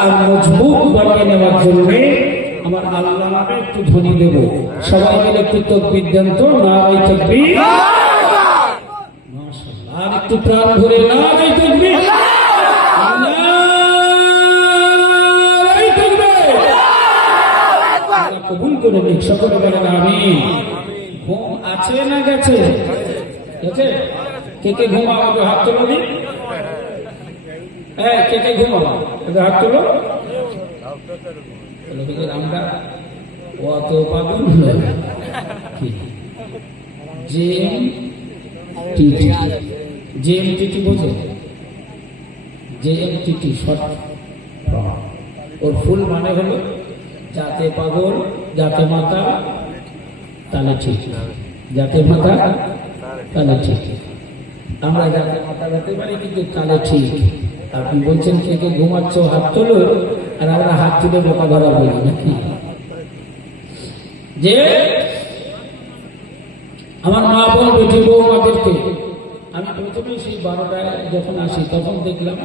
আর মজবুত বানিয়ে নেওয়ার জন্য আমার আল্লাহ নামে একটু ধ্বনি দেব। সবাই মিলে একটু তো? না এই তকবির। আর একটু প্রাণ ধরে না এই তকবির। কবুল করে নিক, সকলে বলেন আমি ঘুম আছে না গেছে? গেছে? কে কে একটু হাত তোলো দিন হ্যাঁ কে কে একটু হাত তোলো। আমরা অত পাগল জেম টিটি জেম টিটি বোঝো জেএম টিটি শর্ট ওর ফুল মানে হলো যাতে পাগল যাতে মাথা তাহলে ঠিক। যাতে মাথা তাহলে ঠিক। আমরা যাতে মাথা যেতে পারি কিন্তু তাহলে ঠিক। আপনি বলছেন, কে কে ঘুমাচ্ছ, হাত তোলো। আর আমরা হাত তুলে বোকা ধরা বলি নাকি? যে আমার মা বোন বেটি বৌমাদেরকে, আমি প্রথমে সেই বারোটায় যখন আসি, তখন দেখলাম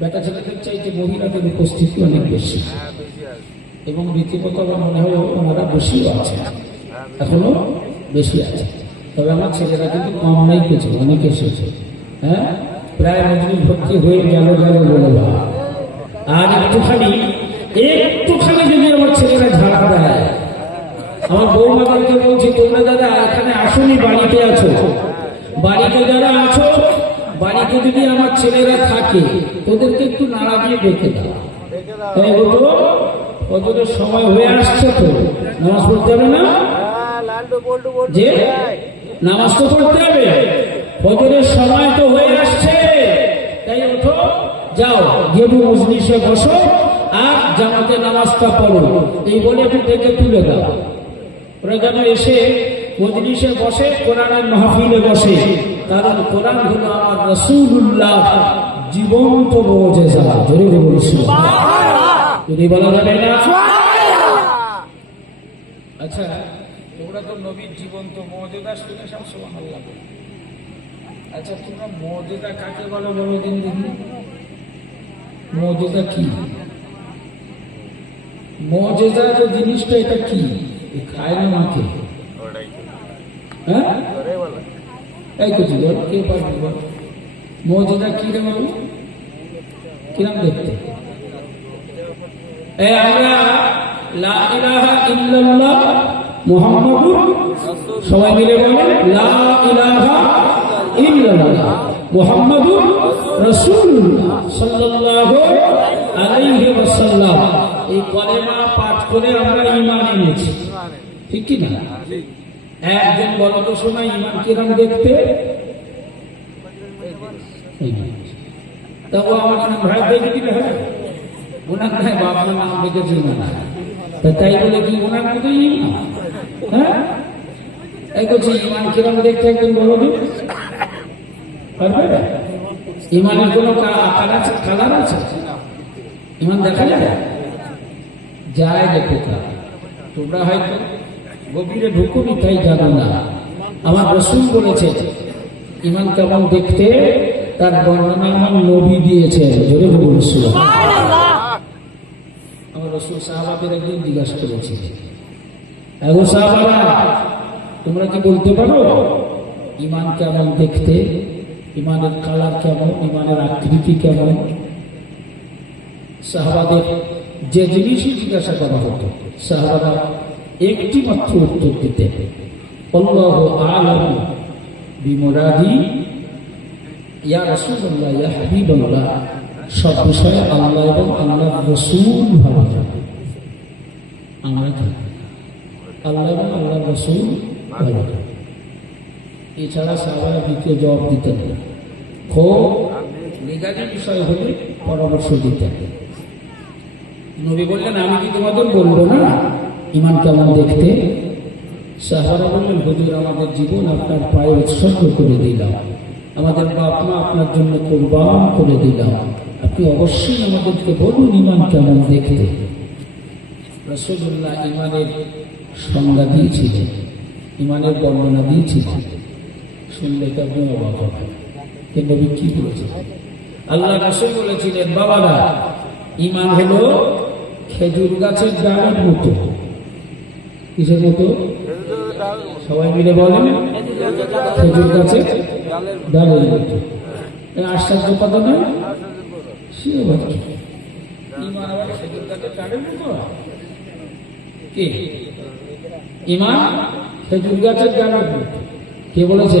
বেটা ছেলেদের চাইতে মহিলাদের উপস্থিতি অনেক বেশি। এবং রীতিমতো আমার মনে হয় ওনারা বেশিও আছে এখনও বেশি আছে তবে আমার ছেলেরা কিন্তু কম নাই কিছু, অনেক এসেছে। হ্যাঁ? প্রায় মজুরি ভর্তি হয়ে গেল গেল বলে আর একটুখানি একটুখানি যদি আমার ছেলেরা ঝাড়া দেয় আমার বৌমাদেরকে বলছি তোমরা দাদা এখানে আসনি বাড়িতে আছো? বাড়িতে যারা আছো বাড়িতে যদি আমার ছেলেরা থাকে তোদেরকে একটু নাড়া দিয়ে ডেকে দাও। তাই বলতো কতটা সময় হয়ে আসছে তো নামাজ পড়তে হবে না? যে নামাজ তো পড়তে হবে। ফজরের সময় তো হয়ে আসছে। তাই ওঠো যাও গেবু মজলিসে বসো আর জামাতে নামাজটা পড়ো। এই বলে একটু ডেকে তুলে দাও। ওরা যেন এসে মজলিসে বসে কোরআনের মাহফিলে বসে। কারণ কোরআন হলো আমার রসুল্লাহ জীবন্ত মজেজা। জোরে বলি যদি বলা যাবে না? আচ্ছা তোমরা তো নবীর জীবন্ত মর্যাদা শুনে সব সমান আল্লাহ বলে। আচ্ছা তোমরা মর্যাদা কাকে বলো বলো দিন দেখি। মর্যাদা কি? মর্যাদা যে জিনিসটা এটা কি? খায় না মাকে। হ্যাঁ? বল কে বল? রে বাবু কিরম দেখতে? সবাই মিলে বলেন লা ইল্লাল্লাহ মুহাম্মাদুর রাসূলুল্লাহ সাল্লাল্লাহু আলাইহি ওয়াসাল্লাম। এই কলেমা পাঠ করে আমরা ঈমান এনেছি। ঠিক কি না? একজন বলো তো শোনা ঈমান কিরম দেখতে। তবু আমার ভাই দেখে দিলে হবে ওনার নাই বাবার নাম দেখেছি না। তাই বলে কি, ওনার মতো হ্যাঁ? এই বলছি ইমান কিরম দেখতে একজন বলো পারবে ইমানের কোনো কালার আছে ইমান দেখা যায়? যায় দেখো তোমরা হয়তো গভীরে ঢুকুনি, তাই জানো না। আমার রসুল বলেছে, ইমান কেমন দেখতে? তার বর্ণনা আমার নবী দিয়েছে। জোরে বলুন আমার রসুল সাহাবাদের একদিন জিজ্ঞাসা করেছে, এগো সাহাবারা, তোমরা কি বলতে পারো? ইমান কেমন দেখতে? ইমানের কালার কেমন, ইমানের আকৃতি কেমন? সাহাবাদের যে জিনিসই জিজ্ঞাসা করা হতো, সাহাবারা একটি মাত্র উত্তর দিতেন অল্লাহ আলম বিমরাদি, ইয়া রসুল্লাহ ইয়া হাবিবাল্লাহ। সব বিষয়ে আল্লাহ এবং আল্লাহ রসুল ভালো থাকে আমরা আল্লাহ এবং আল্লাহ রসুল ভালো থাকে এছাড়া সাহাবারা দ্বিতীয় জবাব দিতেন না। আমাদের জীবন আপনার পায়ে উৎসর্গ করে দিলাম। আমাদের বাপ মা আপনার জন্য কোরবান করে দিলাম। আপনি অবশ্যই আমাদেরকে বলুন ইমান কেমন দেখতে। রসুল্লাহ ইমানের সংজ্ঞা দিয়েছিলেন, ইমানের বর্ণনা দিয়েছিলেন। শুনলে তো অবাক হবেন। নবী কি বলেছেন আল্লাহ বলেছিলেন, বাবারা ইমান হলো খেজুর গাছের ডালের মতো। কিসের মতো? সবাই মিলে বলেন, খেজুর গাছের ডালের মতো। আশ্চর্য কথা না? সে? ইমান আবার খেজুর গাছের ডালের মতো? কি? ইমান খেজুর গাছের ডালের মতো। কে বলেছে?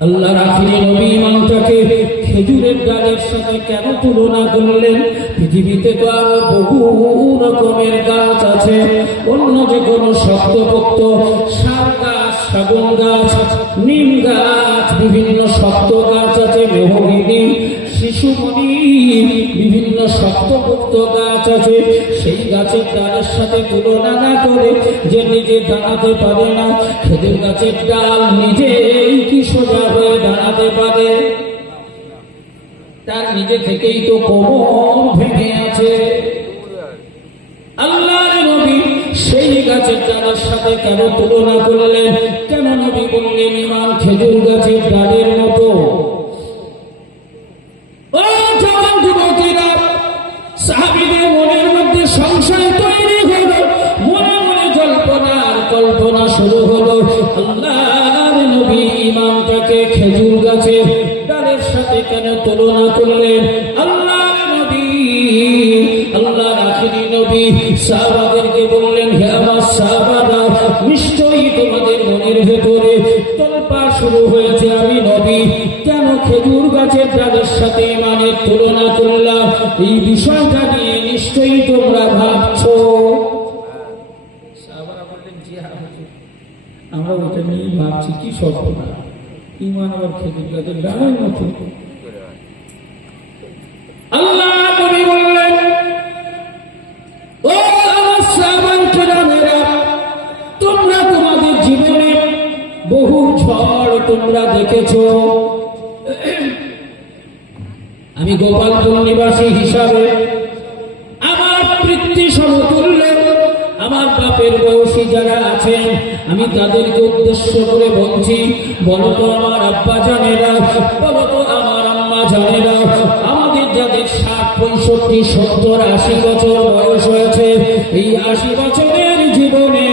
গেলেন রাখলে নবী ইমানটাকে খেজুরের ডালের সাথে কেন তুলনা করলেন? পৃথিবীতে তো আরও বহু রকমের গাছ আছে। অন্য যে কোনো শক্তপোক্ত সার গাছ, শাগুন গাছ, নিম গাছ, বিভিন্ন শক্ত গাছ আছে, মেহগিনি শিশুমণি বিভিন্ন শক্তপোক্ত গাছ আছে। সেই গাছের ডালের সাথে তুলনা না করে যে নিজে দাঁড়াতে পারে না, খেজুর গাছের ডাল নিজেই কি সোজা হয়ে দাঁড়াতে পারে? তার নিজে থেকেই তো কোমর ভেঙে আছে। আল্লাহর নবী সেই গাছের ডালের সাথে কেন তুলনা করলেন? কেন নবী বললেন ইমান খেজুর গাছের ডালের মতো তুলনা করলেন আল্লাহর নবী আল্লাহর আখিরি নবী সাহাবাদেরকে বললেন হে আমার সাহাবারা নিশ্চয়ই তোমাদের মনের ভেতরে শুরু হয়েছে। আমি নবী কেন খেজুর গাছের ডালের সাথে ইমানের তুলনা করলাম? এই বিষয়টা নিয়ে নিশ্চয়ই তোমরা ভাবছ। সাহাবারা বললেন, "জি হ্যাঁ। আমরা ওটা নিয়েই ভাবছি কি সভ্যতা ইমান আবার খেজুর গাছের ডালের মতো। তোমরা দেখেছ। আমি গোপালপুর নিবাসী হিসাবে আমার পৃথ্বী সমতুল্য, আমার বাপের বয়সী যারা আছেন, আমি তাদেরকে উদ্দেশ্য করে বলছি বলতো আমার আব্বা জানেরা বলতো আমার আম্মা জানেরা, আমাদের যাদের ষাট, পঁয়ষট্টি, সত্তর, আশি বছর বয়স হয়েছে, এই আশি বছরের জীবনে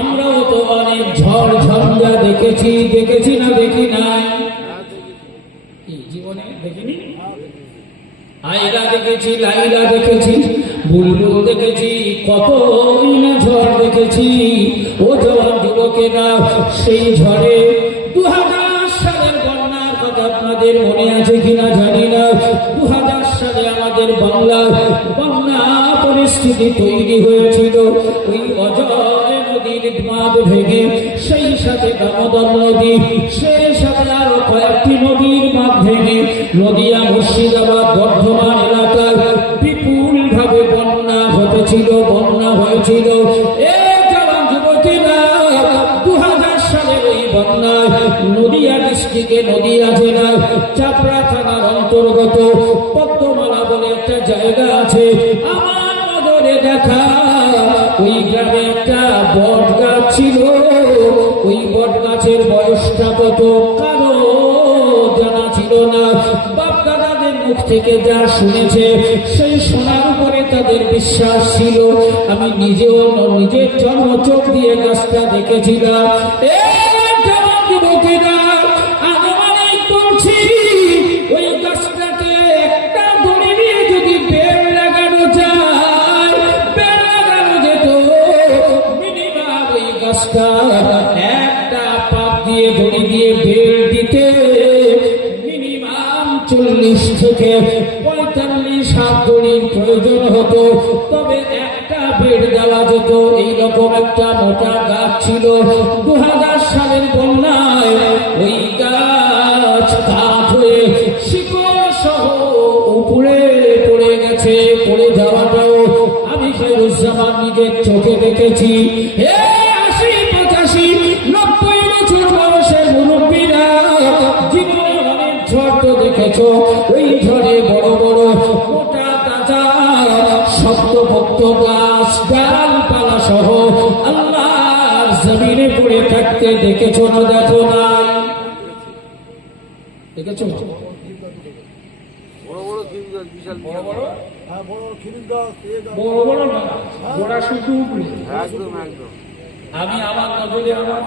আমরাও তো অনেক ঝড় ঝড় ঝঞ্ঝা দেখেছি দেখেছি না, দেখি নাই। জীবনে দেখিনি? আয়রা দেখেছি লাইলা দেখেছি, বুলবুল দেখেছি, কতই না ঝড় দেখেছি। ও জওয়ান যুবকেরা সেই ঝড়ে দু হাজার সালের বন্যার কথা আপনাদের মনে আছে কিনা জানি না। দু হাজার সালে আমাদের বাংলার বন্যা পরিস্থিতি তৈরি হয়েছিল। ওই অজয় নদীর বাঁধ ভেঙে, সেই সাথে দামোদর নদী, সেই সাথে আরও কয়েকটি নদীর বাঁধ ভেঙে, নদিয়া মুর্শিদাবাদ, বর্ধমান এলাকার বিপুল ভাবে বন্যা ঘটেছিল, বন্যা হয়েছিল। এ জওয়ান যুবতীরা সালের ওই বন্যায় নদিয়া ডিস্ট্রিক্টে নদিয়া জেলার চাপড়া থানার অন্তর্গত পদ্মমালা বলে একটা জায়গা আছে। আমার নজরে দেখা, ওই গ্রামে একটা বট গাছ ছিল। ওই বট গাছের বয়সটা কত কারও মুখ থেকে যা শুনেছে, সেই শোনার উপরে তাদের বিশ্বাস ছিল। আমি নিজেও নিজের জন্ম চোখ দিয়ে গাছটা দেখেছিলাম। একটা মোটা গাছ ছিল। দু হাজার সালের বন্যায় ওই গাছ কাঠ হয়ে শিকড় সহ উপরে পড়ে গেছে, পড়ে যাওয়াটাও আমি নিজের চোখে দেখেছি। নব্বই বছর অনেক ওই বড় বড় শক্ত ভক্ত গাছ থাকতে দেখেছ না দেখো নাই? দেখেছ? বড় বড় বিশাল বড় বড়? হ্যাঁ বড় বড় বড় না গোড়া শুধু উপরে। একদম একদম। আমি আমার নজরে আমার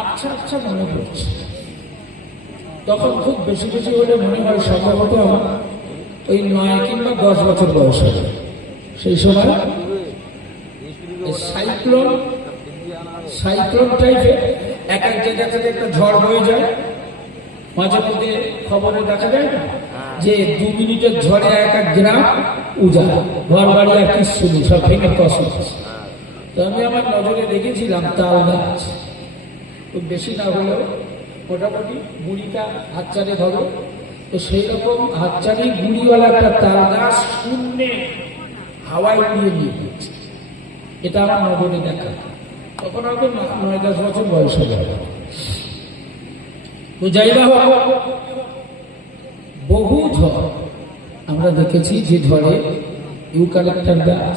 আচ্ছা আচ্ছা মনে পড়ছে। তখন খুব বেশি বেশি হলে মনে হয় সম্ভবত আমার ওই নয় কিংবা দশ বছর বয়স হবে। সেই সময় সাইক্লোন সাইক্লোন টাইপের, এক এক জায়গা থেকে একটা ঝড় বয়ে যায়। মাঝে মধ্যে খবরে দেখা যায় না? যে দু মিনিটের ঝড়ে এক এক গ্রাম উজাড়। ঘর বাড়ি আর কিচ্ছু নেই, সব ভেঙে কষ্ট তো আমি আমার নজরে দেখেছিলাম তাল গাছ। খুব বেশি না হলেও মোটামুটি বুড়িটা হাত চারে ধরো। তো সেই রকম হাত চারি গুড়িওয়ালা একটা তাল গাছ শূন্যে হাওয়ায় উড়িয়ে নিয়ে এটা আমার নজরে দেখা। তখন হয়তো ন- নয় দশ বছর বয়স হবে আমার। তো যাই বা হোক, বহু ঝড় আমরা দেখেছি যে ঝড়ে ইউকালেক্টার গাছ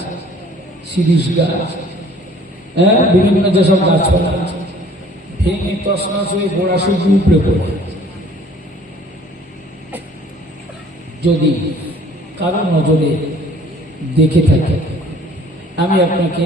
শিরিষ গাছ হ্যাঁ বিভিন্ন যেসব গাছপালা আছে ভেঙে তসমাস হয়ে গোড়া শুধু উপড়ে পড়ে যদি কারও নজরে দেখে থাকে আমি আপনাকে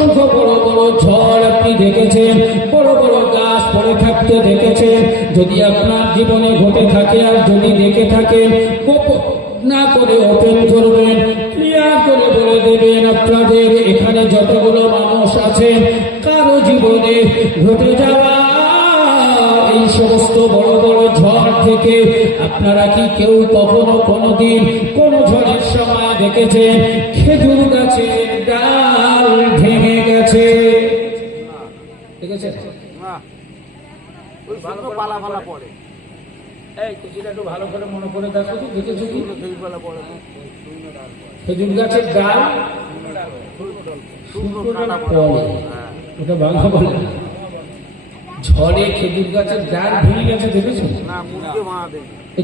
বড় ঝড় আপনি দেখেছেন, বড় বড় গাছ পড়ে থাকতে দেখেছেন। যদি আপনার জীবনে ঘটে থাকে আর যদি দেখে থাকেন না করে ওপেন করবেন ক্লিয়ার করে বলে দেবেন আপনাদের, এখানে যতগুলো মানুষ আছেন, কারও জীবনে ঘটে যাওয়া এই সমস্ত বড় বড় ঝড় থেকে আপনারা কি কেউ কখনো কোনোদিন কোন ঝড়ের সময় দেখেছেন? খেজুর গাছের ডাল ভেঙে গেছে। দেখেছেন? পালা পালা পড়ে। এই কুচিটা একটু ভালো করে মনে করে দেখো তো দেখেছ কি? খেজুর গাছের ডাল? ওটা বাংলা বলে। ঝড়ে খেজুর গাছের ডাল ভেঙে গেছে দেখেছ?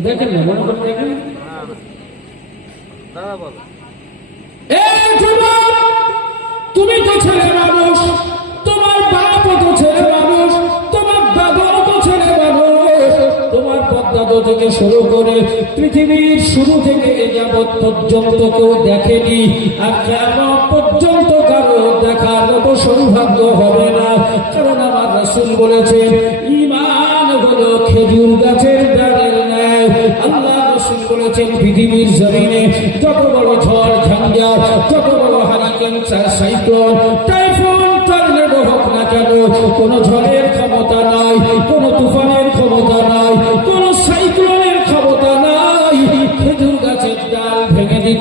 দেখেন না মনে করে দেখেন। তুমি তো ছেলে মানুষ। থেকে শুরু করে পৃথিবীর শুরু থেকে এ যাবৎ পর্যন্ত কেউ দেখেনি, আর কেমন পর্যন্ত কারও দেখার মতো সৌভাগ্য হবে না। কারণ আমার রাসূল বলেছেন ইমান হলো খেজুর গাছের ডালের ন্যায়। আল্লাহ রসুল বলেছেন, পৃথিবীর জমিনে যত বড় ঝড়, ঝঞ্ঝা, যত বড় হারিকেন সাইক্লোন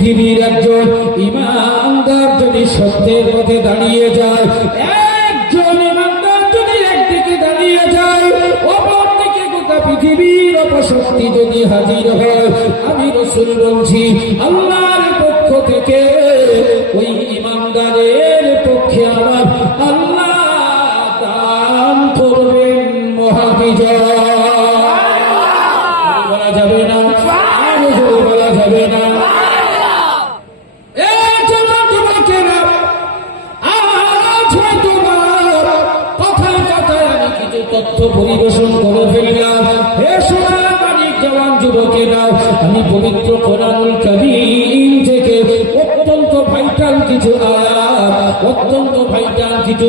পৃথিবীর একজন ইমানদার যদি সত্যের পথে দাঁড়িয়ে যায়, একজন ইমানদার যদি একদিকে দাঁড়িয়ে যায়, অপর দিকে গোটা পৃথিবীর অপশক্তি যদি হাজির হয়, আমি রসুল বলছি, আল্লাহর পক্ষ থেকে ওই ইমানদারের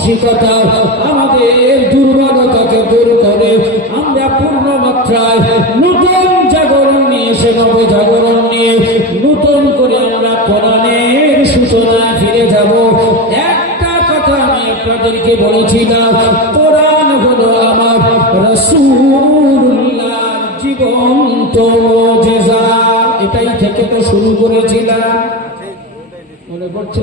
মানসিকতা আমাদের দুর্বলতাকে দূর করে। আমরা পূর্ণ মাত্রায় নতুন জাগরণ নিয়ে এসে নব জাগরণ নিয়ে নতুন করে আমরা কোরআনের সূচনায় ফিরে যাব। একটা কথা আমি আপনাদেরকে বলেছিলাম, কোরআন হলো আমার রসুল্লাহ জীবন্ত মোজেজা এটাই থেকে তো শুরু করেছিলাম। মনে পড়ছে?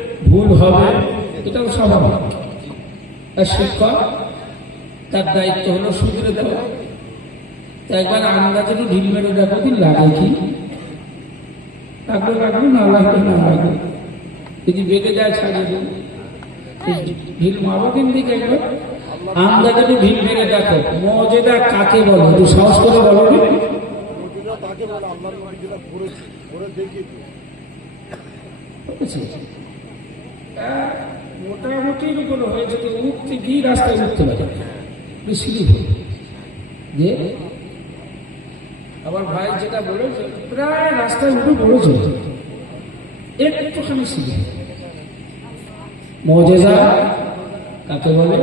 ভুল হবে এটাও স্বাভাবিক। আর শিক্ষক তার দায়িত্ব হলো শুধরে দেওয়া। তা একবার আন্দাজে একটু ঢিল মেরে দেখো দিন লাগে কি? লাগবে লাগবে না লাগবে না লাগবে যদি বেগে যায় ছাড়িয়ে দিন। ঢিল মারো দিন দিকে একবার। আন্দাজে একটু ঢিল মেরে দেখো মজেদা কাকে বলো? একটু সাহস করে বলো তাকে বলে? আল্লাহর নবী যেটা করেছে করে দেখিয়েছে মোটামুটি কোনো হয়েছে যে উঠতে গিয়ে রাস্তায় উঠতে পারে। বেশি যে আবার ভাই যেটা বলেছে প্রায় রাস্তায় উঠে পড়েছে একটুখানি সিঁড়ি। মজেজা কাকে বলে?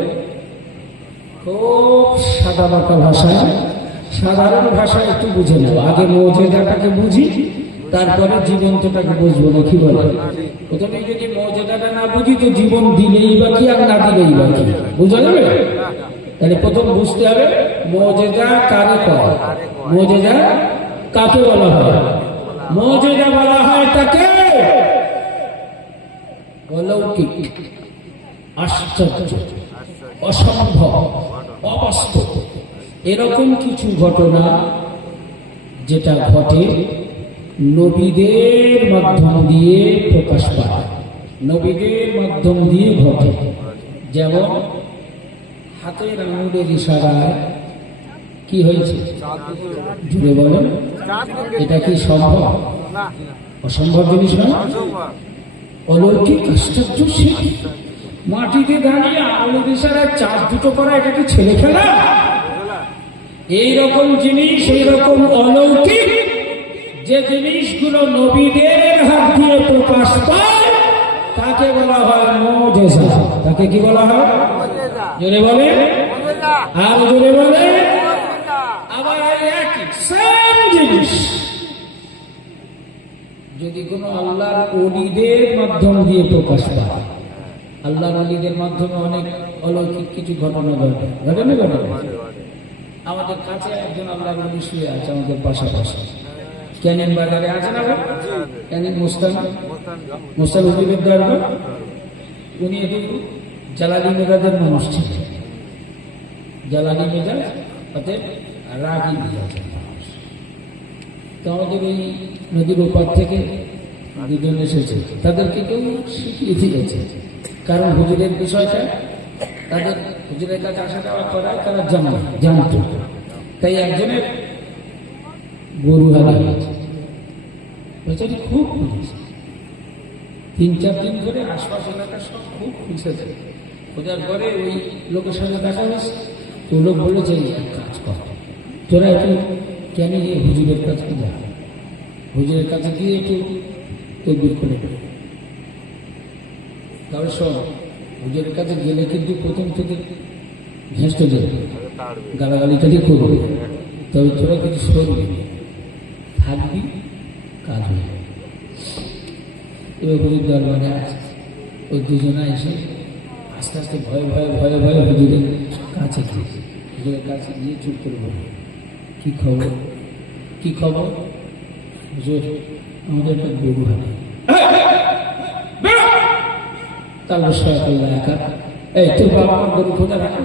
খুব সাদা বাঁকা ভাষায়। সাধারণ ভাষায় একটু বুঝে নেব। আগে মর্যাদাটাকে বুঝি। তারপরে জীবন্তটাকে বুঝব না, কি বলে? প্রথমে যদি মর্যাদাটা না বুঝি, তো জীবন দিলেই বা কি আর না দিলেই বা কি? বুঝা যাবে? তাহলে প্রথম বুঝতে হবে, মর্যাদা কারে কয়? মর্যাদা কাকে বলা হয়? মর্যাদা বলা হয় তাকে অলৌকিক, আশ্চর্য, অসম্ভব, অবাস্তব। এরকম কিছু ঘটনা যেটা ঘটে নবীদের মাধ্যম দিয়ে প্রকাশ পায়। নবীদের মাধ্যম দিয়ে ঘটে। যেমন, হাতের আঙুলের ইশারায় কি হয়েছে? জুড়ে বলেন, এটা কি সম্ভব? অসম্ভব জিনিস নয় অলৌকিক আশ্চর্য মাটিতে দাঁড়িয়ে আলু দিশারায় চার দুটো করা, এটা কি ছেলে খেলা এইরকম জিনিস এই রকম অলৌকিক যে জিনিসগুলো নবীদের হাত দিয়ে প্রকাশ পায় তাকে বলা হয় মোজেজা। তাকে কি বলা হয়? জোরে বলে। আর জোরে বলে। আবার একই সেম জিনিস। যদি কোনো আল্লাহর অলিদের মাধ্যম দিয়ে প্রকাশ পায় আল্লাহর অলিদের মাধ্যমে অনেক অলৌকিক কিছু ঘটনা ঘটে। ঘটে না ঘটে। আমাদের কাছে একজন আল্লাহর অলি শুয়ে আছে আমাদের পাশাপাশি। ক্যানিং বাজারে আছে না ক্যানিং মুস্তান। মুস্তান দরবার উনি একটু জালালি মেজাজের মানুষ ছিলেন। জ্বালানি মেজাজ অতএব রাগি মেজাজের মানুষ। তো আমাদের এই নদীর ওপার থেকে দুজন এসেছে। তাদেরকে কেউ শিখিয়ে দিয়েছে। কারণ হুজুরের বিষয়টা, তাদের হুজুরের কাছে আসা যাওয়া করায় তারা জানে জানত তাই একজনের গরু হারা হয়েছে বেচারি খুব খুঁজেছে তিন চার দিন ধরে আশপাশ এলাকা সব খুব খুঁজেছে খোঁজার পরে ওই লোকের সঙ্গে দেখা হয়েছে। তো লোক বলেছে এক কাজ কর। তোরা একটু কেন গিয়ে হুজুরের কাছে যা। হুজুরের কাছে গিয়ে একটু তৈরি করে। তবে শোন হুজুরের কাছে গেলে কিন্তু প্রথম থেকে ঘেঁষতে যাবে গালাগালিটাই করবে তবে তোরা কিছু সরবি না। থাকবি কাজ হবে এবার হুজুর দরবারে ওই দুজনে এসে আস্তে আস্তে ভয়ে ভয়ে ভয়ে ভয়ে হুজুরের কাছে হুজুরের কাছে গিয়ে চুপ করে বলল, কী খবর? কী খবর? হুজুর, আমাদের একটা গরু তাহলে সহায় করল একা। এই, তোর বাবা গরু খোঁজা রাখা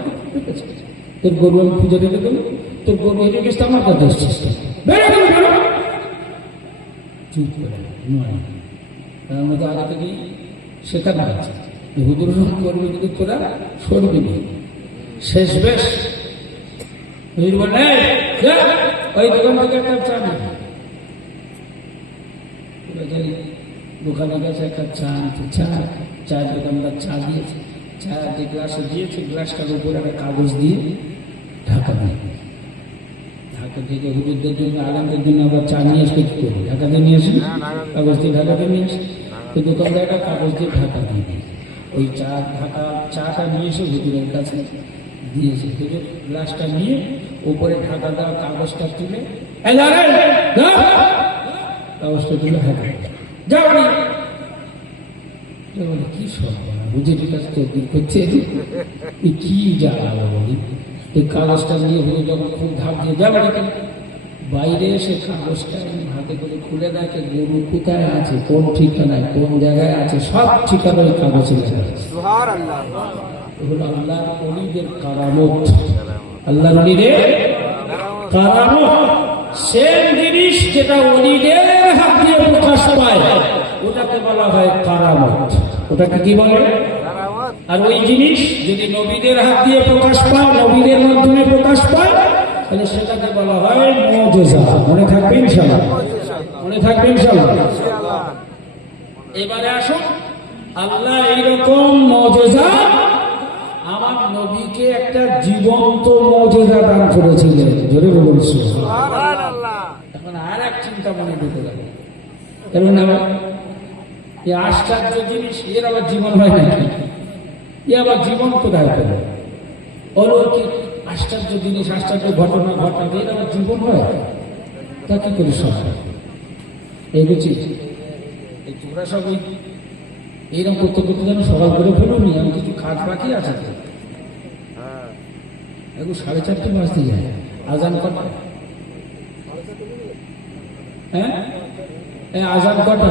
তোর গরু আমি খুঁজে রেখে তোর গরু হেরে গেছে আমার কাছে এসছিস কেন? বেরো, বেরো, বেরো। চুপ করে নয়। তার মধ্যে আগে থেকেই শেখানো হুজুর হুজুর করবি যদি তোরা সরবি না। শেষ বেশ। হুজুর বলে "এই, যা, ওই দোকান থেকে একটা চা নিয়ে আয়।" ওরা দোকানে গেছে একটা চা আনতে চা চায়ের দোকানদার চা দিয়েছে। চা যে গ্লাসে দিয়েছে গ্লাসটার উপরে একটা কাগজ দিয়ে ঢাকা দিয়ে ঢাকা থেকে হুজুরদের জন্য আরামদের জন্য আবার চা নিয়ে আসতে কি করি ঢাকা নিয়ে আসি কাগজ দিয়ে ঢাকা নিয়ে আসি তো দোকানদার কাগজ দিয়ে ঢাকা দিয়ে দিই ওই চা ঢাকা চাটা নিয়ে এসে হুজুরের কাছে দিয়েছে হুজুর গ্লাসটা নিয়ে উপরে ঢাকা দেওয়া কাগজটা! কাগজটা তুলে ঢাকা যাও বলে। কি সব হুজুরের কাছে তো করছে কি জ্বালা বলি? এই কাগজটা নিয়ে হুজুর যখন খুব ধাপ দিয়ে যাবে কেন? বাইরে এসে কাগজটা হাতে করে খুলে দেখে গরু কোথায় আছে? কোন ঠিকানায়? কোন জায়গায় আছে? সব ঠিকানা ওই কাগজে লেখা আছে। সুহার আল্লাহ আল্লাহর অলিদের কারামত। আল্লাহর অলিদের কারামত। সেম জিনিস যেটা অলিদের হাত দিয়ে প্রকাশ পায় ওটাকে বলা হয় কারামত। ওটাকে কি বলে? আর ওই জিনিস যদি নবীদের হাত দিয়ে প্রকাশ পায়, নবীদের মাধ্যমে প্রকাশ পায়, তাহলে সেটাকে বলা হয় মজেজা। মনে থাকবে ইনশাল্লাহ মনে থাকবে ইনশাল্লাহ এবারে আসুন, আল্লাহ এইরকম মজেজা আমার নবীকে একটা জীবন্ত মজেজা দান করেছিলেন। জোরে বলুন এখন আর এক চিন্তা মনে ঢুকে গেল। কারণ আশ্চর্য জিনিস, এর আবার জীবন হয় নাকি? এ আবার জীবন কোথায় পেল অলৌকিক আশ্চর্য জিনিস আশ্চর্য ঘটনা ঘটাবে এর আমার জীবন হয়? তা কি করে সম্ভব? এই বুঝি এই তোমরা সব ওই এইরকম করতে করতে যেন সকাল করে ফেলুনি আমি কিছু কাজ বাকি আছে হ্যাঁ। এখন সাড়ে চারটে বাজতে যায়। আজান কটা? হ্যাঁ? আজান কটা?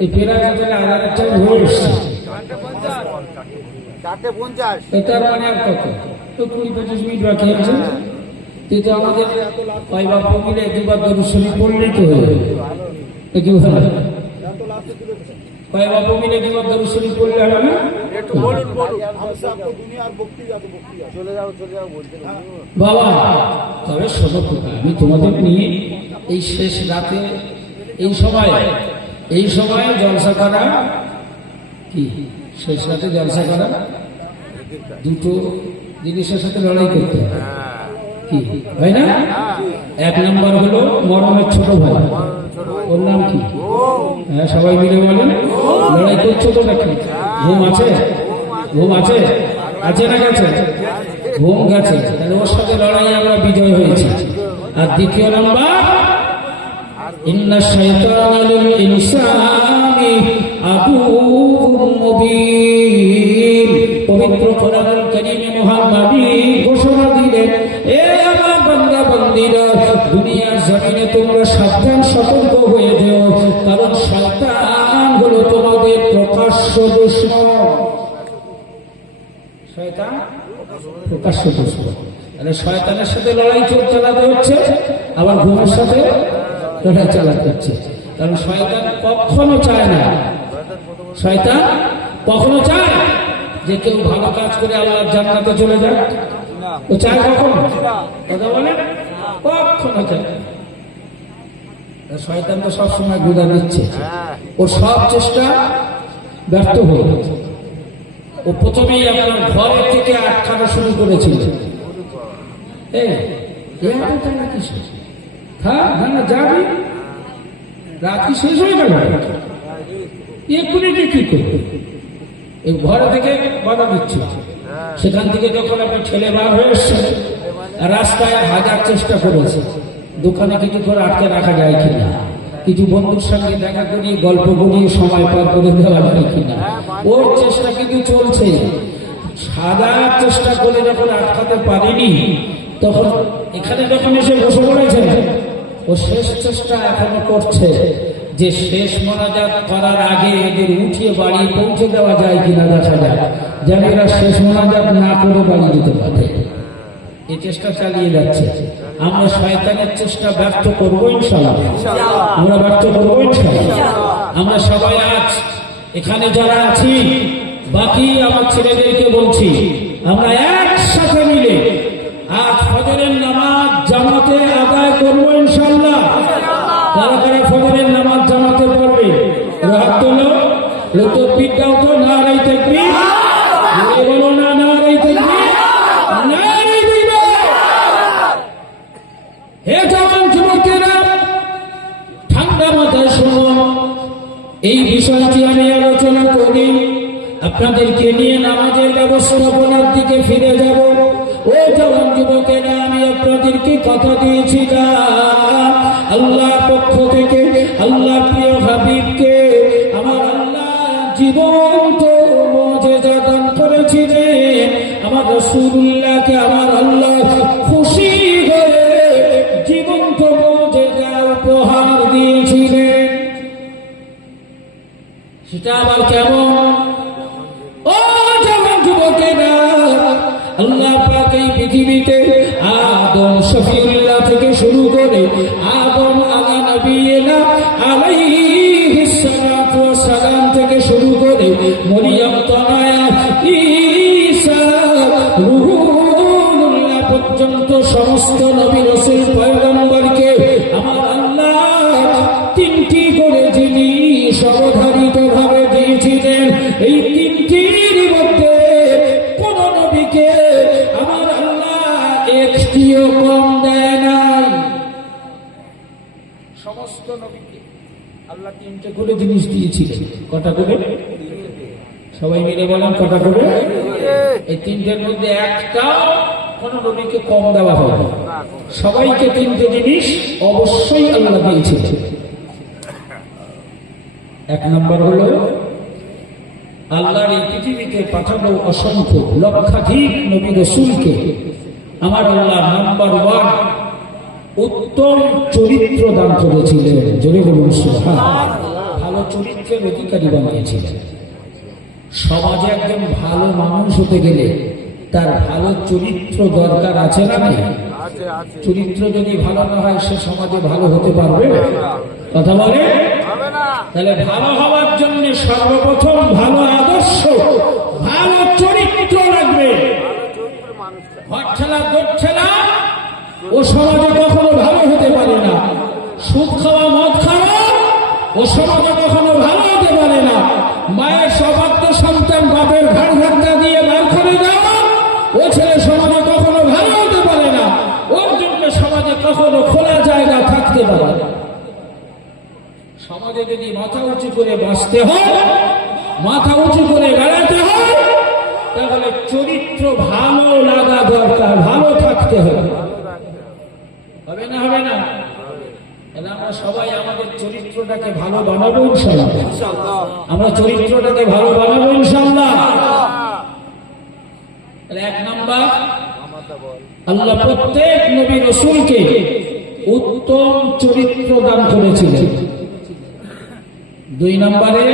এই পেরা আজানের টাইম হয়ে কত? তো কুড়ি পঁচিশ মিনিট বাকি আছে কিন্তু আমাদের মিলে দুবার পড়লেই তো হয়ে যাবে। কি মিলে দুবার পড়লে হবে না? বাবা তবে আমি তোমাদের নিয়ে এই শেষ রাতে এই সময় এই সময় জলসা করা কি? শেষ রাতে জলসা করা? দুটো জিনিসের সাথে লড়াই করতে হয় কি? হয় না? এক নম্বর হলো মরমের ছোট ভাই। ওর নাম কি? হ্যাঁ সবাই মিলে বলেন। লড়াই করছ তো নাকি? ঘুম আছে? ঘুম আছে? আছে না গেছে? ঘুম গেছে। তাহলে ওর সাথে লড়াই আমরা বিজয় হয়েছি। আর দ্বিতীয় নম্বর ইন্না শাইতানা লিল ইনসানি আদুউম পবিত্র ঘোষণা দিলেন, এ আমার বান্দা দুনিয়ার জমিনে তোমরা সাবধান, সতর্ক হয়ে যাও, কারণ শয়তান হলো তোমাদের প্রকাশ্য দুশ্মন। শয়তান প্রকাশ্য দুশ্মন। শয়তানের সাথে লড়াই চালাতে হচ্ছে, আবার ঘুমের সাথে চালাতে হচ্ছে কারণ শয়তান কখনো চায় না। শয়তান কখনো চায় যে কেউ ভালো কাজ করে আল্লাহর জান্নাতে চলে যাক। ও চায় কখনো? কথা বলে? কখনো চায় শয়তান তো সবসময় গুদা দিচ্ছে। হ্যাঁ ও সব চেষ্টা ব্যর্থ হয়ে গেছে। ও প্রথমেই আপনার ঘরের থেকে আটকানো শুরু করেছিল। কিসের? হ্যাঁ না না, যাবি? রাত কি শেষ হয়ে গেল। এক্ষুনি কি করবে? এই ঘর থেকে বাধা দিচ্ছে। সেখান থেকে যখন আপনার ছেলে বার হয়ে এসছে রাস্তায় হাজার চেষ্টা করেছে, দোকানে কিছু করে আটকে রাখা যায় কিনা? কিছু বন্ধুর সঙ্গে দেখা করিয়ে, গল্প করিয়ে, সময় পার করে দেওয়া যায় কিনা? ওর চেষ্টা কিন্তু চলছে। সাদা চেষ্টা করে যখন আটকাতে পারিনি, তখন এখানে যখন এসে বসে পড়েছে ও শেষ চেষ্টা এখনও করছে। যে শেষ মোনাজাত করার আগে এদের উঠিয়ে বাড়ি পৌঁছে দেওয়া যায় কিনা দেখা যায় যেন এরা শেষ মোনাজাত না করে বাড়ি যেতে পারে। এই চেষ্টা চালিয়ে যাচ্ছে। আমরা শয়তানের চেষ্টা ব্যর্থ করব ইনশাল্লাহ আমরা ব্যর্থ করব ইনশাল্লাহ আমরা সবাই আজ এখানে যারা আছি বাকি আমার ছেলেদেরকে বলছি আমরা একসাথে মিলে ফজরের নামাজ জামাতে আদায় করব ইনশাল্লাহ তারা তারা ফজরের নামাজ জামাতে পড়বে, রাত তোলো লোক বিদ্যাও তো না রাই থাকবি বলো ঠান্ডা মাথায় শোনো। এই বিষয়টি আমি আলোচনা করি। আপনাদেরকে নিয়ে নামাজের ব্যবস্থাপনার দিকে ফিরে যাব। ও জওয়ান যুবকেরা, আমি আপনাদেরকে কথা দিয়েছি যা আল্লাহ পক্ষ থেকে আল্লাহ প্রিয় হাবিবকে, আমার আল্লাহ জীবন্ত মজেজা দান করেছিলেন। আমার রসুল্লাহকে আল্লাহ তিনটে করে জিনিস কটা করে? সবাই মিলে কটা করে? এই তিনটের মধ্যে হবে। সবাইকে তিনটে জিনিস অবশ্যই আল্লাহ দিয়েছিলেন এক নম্বর এই পৃথিবীতে পাঠানো অসংখ্য লক্ষাধিক নবী রসুলকে আমার আল্লাহ নাম্বার ওয়ান উত্তম চরিত্র দান করেছিলেন। জোরে বলুন। ভালো চরিত্রের অধিকারী বানিয়েছিলেন। সমাজে একজন ভালো মানুষ হতে গেলে তার ভালো চরিত্র দরকার আছে না নেই? আছে চরিত্র যদি ভালো না হয় সে সমাজে ভালো হতে পারবে? কথা বলে? তাহলে ভালো হওয়ার জন্য সর্বপ্রথম ভালো আদর্শ ভালো চরিত্র লাগবে। ঘর ঠেলা দোর ঠেলা ও সমাজে কখনো ভালো হতে পারে না। সুদ খাওয়া, মদ খাওয়া, ও সমাজে কখনো ভালো হতে পারে না। মায়ের সবাক্য সন্তান বাপের ঘাড় ধাক্কা দিয়ে বার করে দেওয়া ও ছেলে সমাজে কখনো ভালো হতে পারে না। ওর জন্য সমাজে কখনো খোলা জায়গা থাকতে পারে না। সমাজে যদি মাথা উঁচু করে বাঁচতে হয়, মাথা উঁচু করে বেড়াতে হয়, তাহলে চরিত্র ভালো লাগা দরকার, ভালো থাকতে হবে না হবে না তাহলে আমরা সবাই আমাদের চরিত্রটাকে ভালো বানাবো ইনশাল্লাহ আমরা চরিত্রটাকে ভালো বানাবো ইনশাল্লাহ এক নাম্বার, আল্লাহ প্রত্যেক নবী রসুলকে উত্তম চরিত্র দান করেছিলেন। দুই নম্বরে